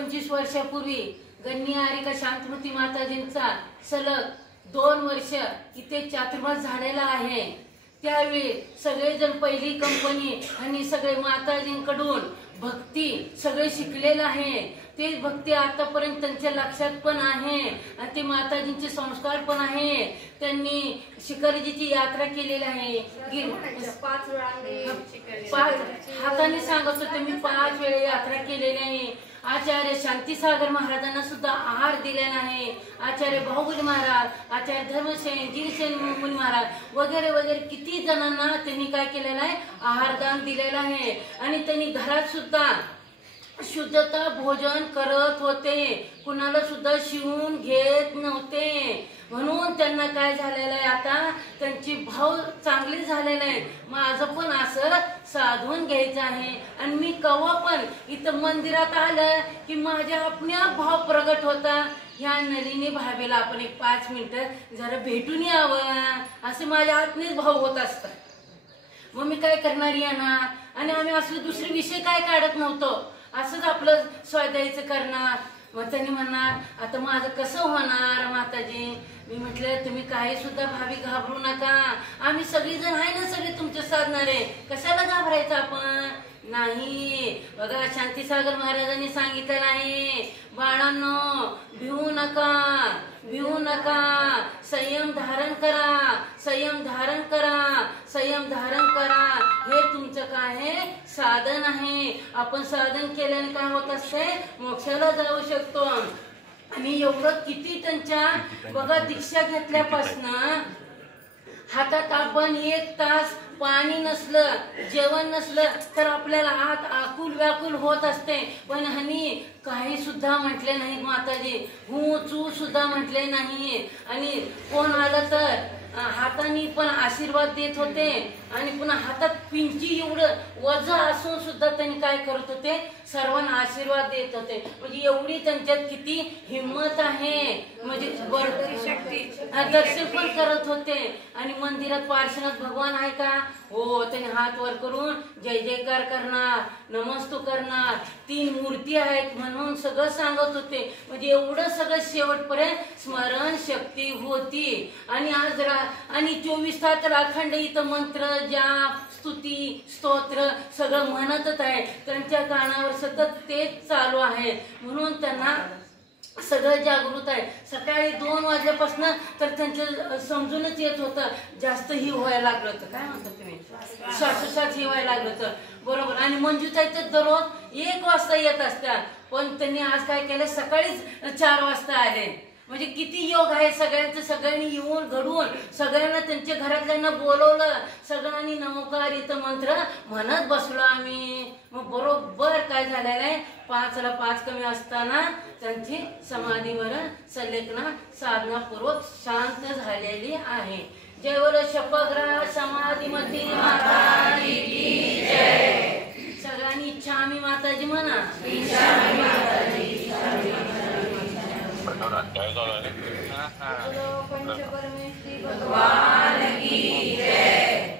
20-25 वर्षापूर्वी गण्य आरिका शांतमती माताजींचा सलग 2 वर्ष इथे चातुर्मास झालेला आहे। त्यावेळी सगळेजण पहिली कंपनी आणि सगळे माताजींकडून भक्ती सगळे शिकलेलं आहे। ते भक्ती आतापर्यंत त्यांच्या लक्षात पण आहे आणि ते माताजींचे संस्कार पण आहे। त्यांनी शिखरजीची यात्रा केलेली आहे। 5 वेळा हाताने सांगत होते मी 5 वेळा यात्रा केलेली आहे। आचार्य शांतीसागर महाराजांना सुद्धा आहार दिलेला आहे। आचार्य बाहुबली महाराज, आचार्य धर्मसेन, जिनसेन मुनी महाराज वगैरे वगैरे किती जणांना त्यांनी काय केलेलं आहे, आहारदान दिलेलं आहे। आणि त्यांनी घरात सुद्धा शुद्धता भोजन करत होते, कुणाला सुद्धा शिवून घेत नव्हते। म्हणून त्यांना काय झालेलं आहे, आता त्यांची भाव चांगली झालेले आहे। माझं पण असं साधून घ्यायचं आहे आणि मी कवा पण इथं मंदिरात आलं की माझ्या आपण्याप भाव प्रगट होता। ह्या नलिनी भावेला आपण एक 5 मिनिटं जरा भेटून यावं असे माझ्या आतनेच भाव होत असतात। मग मी काय करणार येणार आणि आम्ही असले दुसरे विषय काय काढत नव्हतो, असंच आपलं स्वाध्यायचं करणार। मग त्यांनी म्हणणार आता माझं कसं होणार माताजी। मी म्हटलं तुम्ही काही सुद्धा भावी घाबरू नका, आम्ही सगळीजण आहे ना, सगळे तुमचे साधणारे, कशाला घाबरायचं आपण नाही। बघा शांतीसागर महाराजांनी सांगितलं आहे, बाळांनो भिवू नका, भिवू नका, संयम धारण करा, संयम धारण करा, संयम धारण करा। हे तुमचं काय आहे, साधन आहे। आपण साधन केल्याने काय होत असते, मोक्षाला जाऊ शकतो। आणि एवढं किती त्यांच्या बघा दीक्षा घेतल्यापासनं हातात आपण 1 तास पाणी नसलं, जेवण नसलं तर आपल्याला हात आकुल व्याकुल होत असते। पण ह्यांनी काही सुद्धा म्हटले नाहीत माताजी, हू चू सुद्धा म्हटले नाही। आणि कोण आलं तर हाताने पण आशीर्वाद देत होते आणि पुन्हा हातात पिंची एवढं वजन असून सुद्धा त्यांनी काय करत होते, सर्वांना आशीर्वाद देत होते। म्हणजे एवढी त्यांच्यात किती हिम्मत आहे, म्हणजे दर्शन पण करत होते। आणि मंदिरात पार्श्वनाथ भगवान आहे का, हो, त्यांनी हात वर करून जय जयकार करणार, नमस्तू करणार, 3 मूर्ती आहेत म्हणून सगळं सांगत होते। म्हणजे एवढं सगळं शेवटपर्यंत स्मरण शक्ती होती। आणि आज आणि 24 तास अखंड इथं मंत्र जाप स्तुती स्तोत्र सगळं म्हणतच आहे। त्यांच्या कानावर सतत तेच चालू आहे, म्हणून त्यांना सगळं जागृत आहे। सकाळी 2 वाजल्यापासून तर त्यांचं समजूनच येत होतं, जास्त ही व्हायला लागलं होतं, काय म्हणतात तुम्ही, श्वासोश्वास ही व्हायला लागलं होतं, बरोबर। आणि मंजूताई तर दररोज 1 वाजता येत असतात, पण त्यांनी आज काय केलं, सकाळीच 4 वाजता आले। म्हणजे किती योग आहे सगळ्यांचं, सगळ्यांनी येऊन घडून सगळ्यांना त्यांच्या घरातल्यांना बोलवलं, सगळ्यांनी नमोकार इथं मंत्र म्हणत बसलो आम्ही। मग बरोबर काय झालेलं आहे, 5ला 5 कमी असताना त्यांची समाधीवर संलेखना साधनापूर्वक शांत झालेली आहे। जय बोलो शपग्रा समाधीमती माताजी की जय। सगळ्यांनी इच्छामी माताजी म्हणा, इच्छामी माताजी, पंचपरमेश्वरी भगवान की जय।